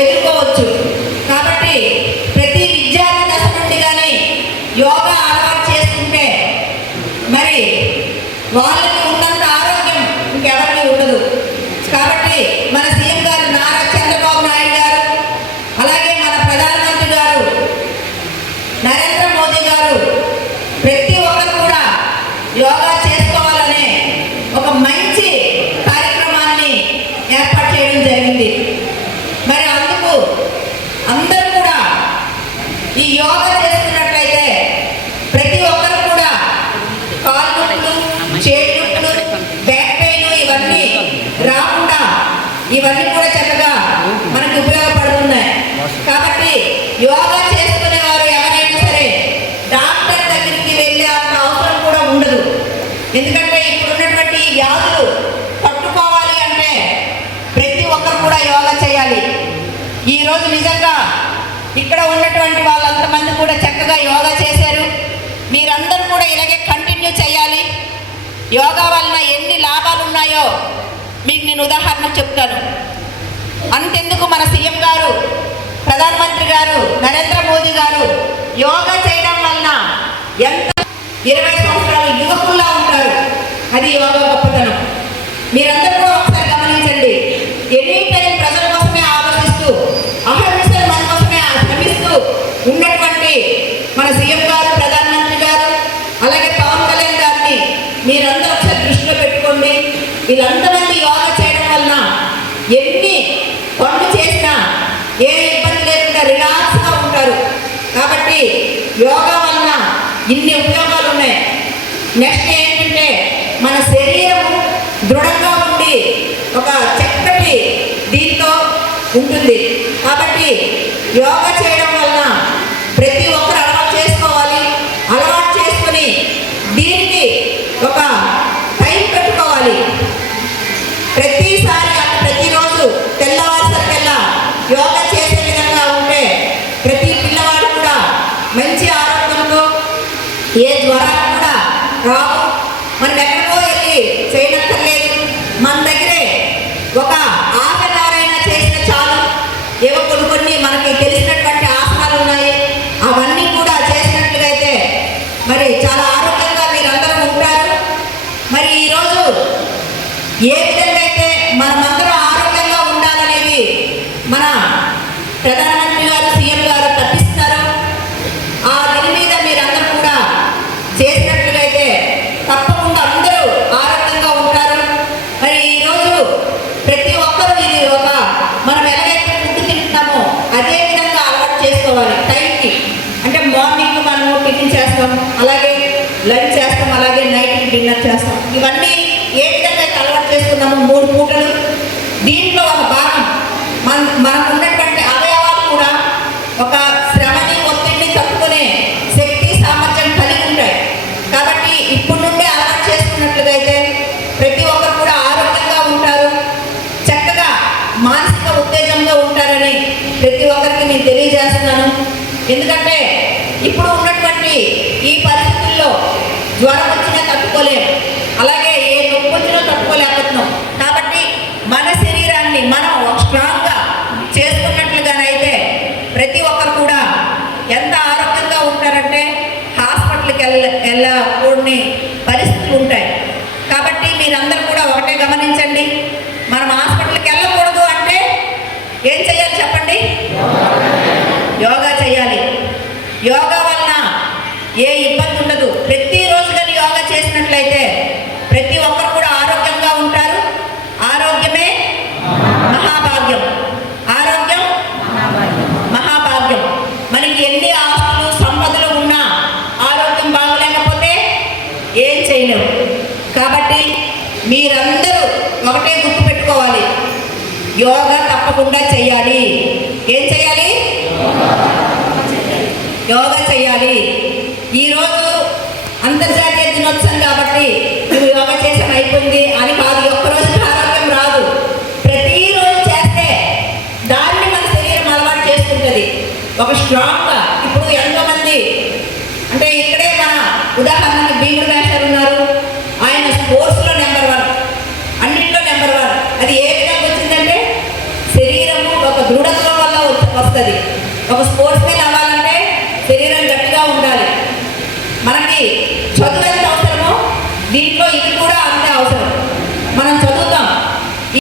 ఎదుర్కోవచ్చు. కాబట్టి ప్రతి విద్యార్థి దశ నుండి కానీ యోగా అలవాటు చేసుకుంటే మరి వాళ్ళకి ఉన్నంత ఆరోగ్యం ఇంకెవరికి ఉండదు. కాబట్టి మన సీఎం గారు నారా చంద్రబాబు నాయుడు గారు, అలాగే మన ప్రధానమంత్రి గారు నరేంద్ర మోదీ గారు ప్రతి ఒక్కరు కూడా యోగా చేసుకోవాలనే ఒక మంచి కార్యక్రమాన్ని ఏర్పాటు చేయడం జరిగింది. మరి అందుకు అందరూ కూడా ఈ యోగా చేసుకున్నట్లయితే ప్రతి ఒక్కరు కూడా కాలు నొప్పులు, చేతి నొప్పులు, బ్యాక్ పెయిన్ ఇవన్నీ రాకుండా ఇవన్నీ కూడా చక్కగా మనకు ఉపయోగపడుతున్నాయి. కాబట్టి యోగా చేసుకునే వారు ఎవరైనా సరే డాక్టర్ దగ్గరికి వెళ్ళే అంత అవసరం కూడా ఉండదు. ఎందుకంటే ఇప్పుడున్నటువంటి ఈ వ్యాధులు పట్టుకోవాలి అంటే ప్రతి ఒక్కరు కూడా యోగా చేయాలి. ఈరోజు నిజంగా ఇక్కడ ఉన్నటువంటి వాళ్ళంతమంది కూడా చక్కగా యోగా చేశారు. మీరందరూ కూడా ఇలాగే కంటిన్యూ చేయాలి. యోగా వలన ఎన్ని లాభాలు ఉన్నాయో మీకు నేను ఉదాహరణ చెప్తాను. అంతెందుకు మన సీఎం గారు, ప్రధానమంత్రి గారు నరేంద్ర మోదీ గారు యోగా చేయడం వలన ఎంత 20 సంవత్సరాల యువకుల్లా ఉంటారు. అది యోగా గొప్పతనం. మీరందరూ కూడా ఒకసారి గమనించండి. ఎనీ టైం ప్రజల కోసమే ఆలోచిస్తూ అహర్నిశలు మన కోసమే శ్రమిస్తూ ఉన్నటువంటి మన సీఎం గారు, ప్రధానమంత్రి గారు, అలాగే పవన్ కళ్యాణ్ గారిని మీరందరూ ఒకసారి దృష్టిలో పెట్టుకోండి. వీళ్ళంతమంది యోగా చేయడం వలన ఎన్ని పనులు చేసినా ఏ ఇబ్బంది లేకుండా రిలాక్స్గా ఉంటారు. కాబట్టి యోగా వలన ఇన్ని ఉపయోగాలు ఉన్నాయి. నెక్స్ట్ ఏంటంటే మన శరీరం దృఢంగా ఉండి ఒక చక్కటి దీంతో ఉంటుంది. కాబట్టి యోగా చేయడం వలన ప్రతి ఒక్కరు అలవాటు చేసుకోవాలి. అలవాటు చేసుకుని దీనికి ఒక టైం పెట్టుకోవాలి. ప్రతిసారి ప్రతిరోజు తెల్లవారుసరికల్లా యోగా చేసే విధంగా ఉంటే ప్రతి పిల్లవాడు కూడా మంచి ఆరోగ్యంతో ఏ జ్వరాలు కూడా రావు. మనం ఎక్కడికో వెళ్ళి చేయనక్కర్లేదు. మన దగ్గరే ఒక ఆసనాలైనా చేసిన చాలు. ఏవో కొన్ని మనకి తెలిసినటువంటి ఆసనాలు ఉన్నాయి. అవన్నీ కూడా చేసినట్లుగైతే మరి చాలా ఆరోగ్యంగా మీరందరూ ఉంటారు. మరి ఈరోజు ఏ విధంగా అయితే మనమందరం ఆరోగ్యంగా ఉండాలనేది మన ప్రధానమంత్రి గారు, సీఎం గారు తప్పిస్తున్నారు. ఆ దీని మీద మీరందరూ కూడా చేసినట్లుగైతే తప్పకుండా అందరూ ఆరోగ్యంగా ఉంటారు. మరి ఈరోజు ప్రతి ఒక్కరూ ఇది ఒక మనం ఎలాగైతే ఫుడ్ తింటున్నామో అదే విధంగా అలవాటు చేసుకోవాలి. టైంకి అంటే మార్నింగ్ మనము టిఫిన్ చేస్తాం, అలాగే లంచ్ చేస్తాం, అలాగే నైట్కి డిన్నర్ చేస్తాం. ఇవన్నీ ఏ విధంగా అయితే అలవాటు చేసుకున్నామో 3 పూటలు దీంట్లో ఒక భాగం మనం ఉన్నటువంటి అవయవాలు కూడా ఒక శ్రమని, ఒత్తిడిని తట్టుకునే శక్తి, సామర్థ్యం కలిగి ఉంటాయి. కాబట్టి ఇప్పుడు నుండి అలవాటు చేసుకున్నట్లుగా అయితే ప్రతి ఒక్కరు కూడా ఆరోగ్యంగా ఉంటారు. వెళ్ళకూడని పరిస్థితులు ఉంటాయి. కాబట్టి మీరందరూ కూడా ఒకటే గమనించండి, మనం హాస్పిటల్కి వెళ్ళకూడదు అంటే ఏం చేయాలి చెప్పండి? యోగా చేయాలి. యోగా వలన ఏ ఇబ్బంది ఉండదు. ప్రతిరోజు కానీ యోగా చేసినట్లయితే ప్రతి ఒక్కరు కూడా ఆరోగ్యంగా ఉంటారు. ఆరోగ్యమే మహాభాగ్యం. ఆరోగ్యం మహాభాగ్యం. మనకి ఎన్ని ఆస్తులు సంపదలు ఉన్నా ఆరోగ్యం బాగలేకపోతే ఏం చేయలేము. కాబట్టి మీరందరూ ఒకటే గుర్తుపెట్టుకోవాలి, యోగా తప్పకుండా చేయాలి. ఏం చేయాలి? యోగా చేయాలి. ఈరోజు అంతర్జాతీయ దినోత్సవం కాబట్టి నువ్వు యోగా చేసాం అయిపోయింది అని కాదు. ఒక్కరోజు ఆరోగ్యం రాదు. ప్రతిరోజు చేస్తే దాన్ని మన శరీరం అలవాటు చేసుకుంటుంది ఒక స్ట్రాంగ్గా. ఇప్పుడు ఎంతోమంది అంటే ఇక్కడే మన ఉదాహరణకి భీముడు మాస్టర్ ఉన్నారు. ఆయన స్పోర్ట్స్లో నెంబర్ 1, అన్నింటిలో నెంబర్ 1. అది ఏ విధంగా వచ్చిందంటే శరీరము ఒక దృఢత్వం వల్ల వస్తుంది. ఒక స్పోర్ట్స్ మ్యాన్ అవ్వాలంటే శరీరం గట్టిగా ఉండాలి. మనకి చదువు ఎంత అవసరమో దీంట్లో ఇక్కడ